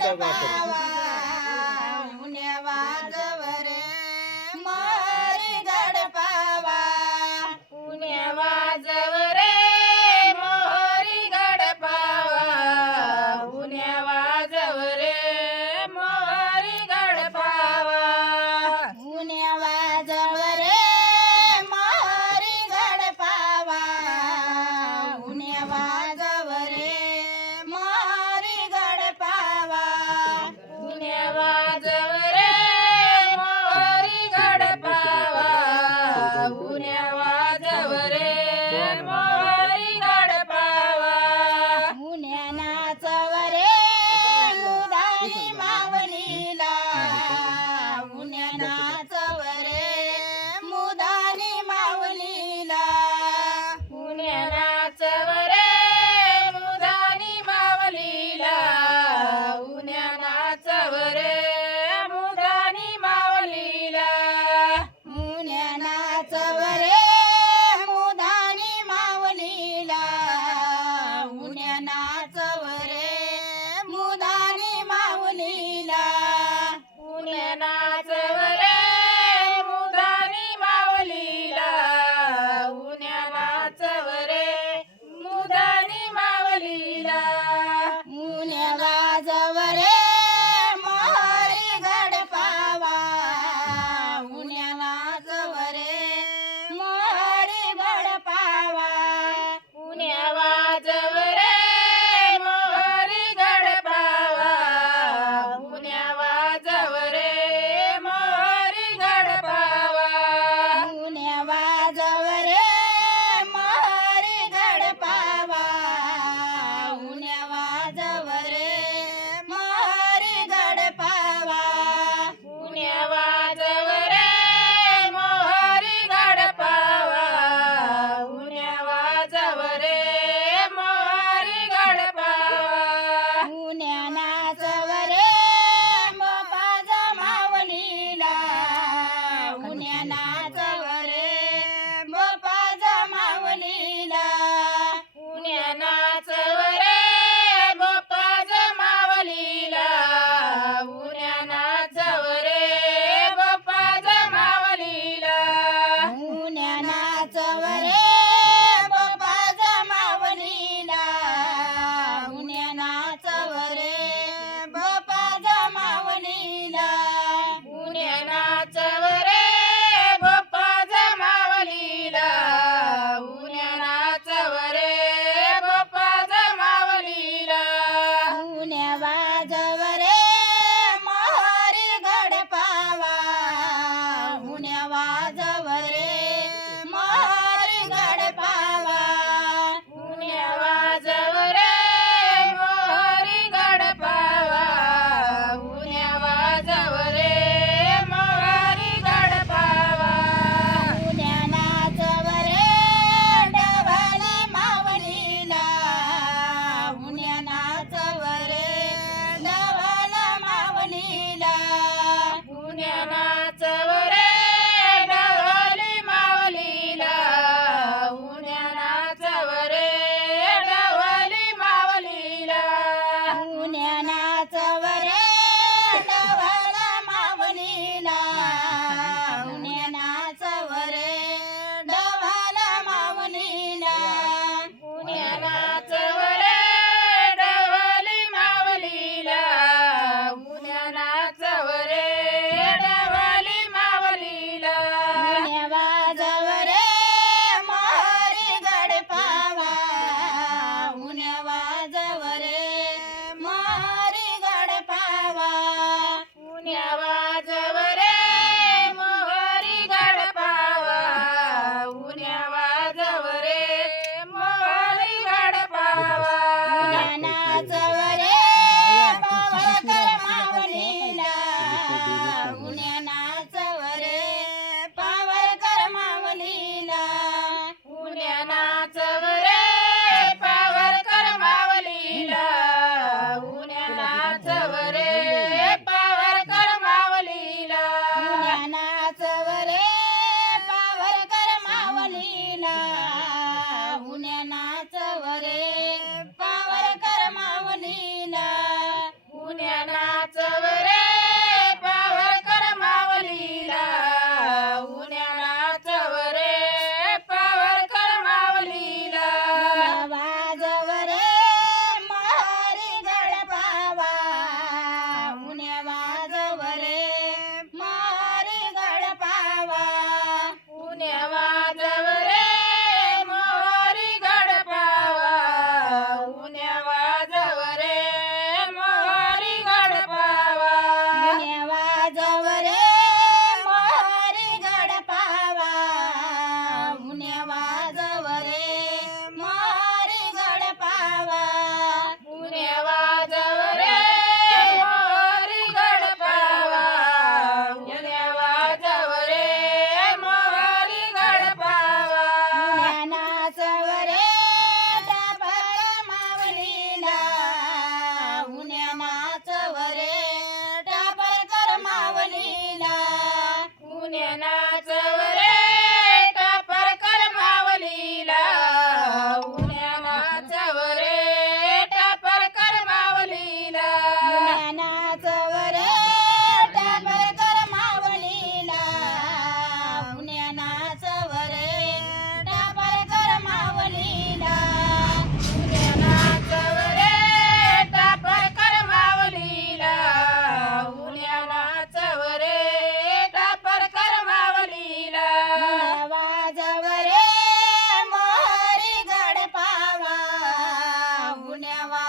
Bye, bye, bye. podemos. は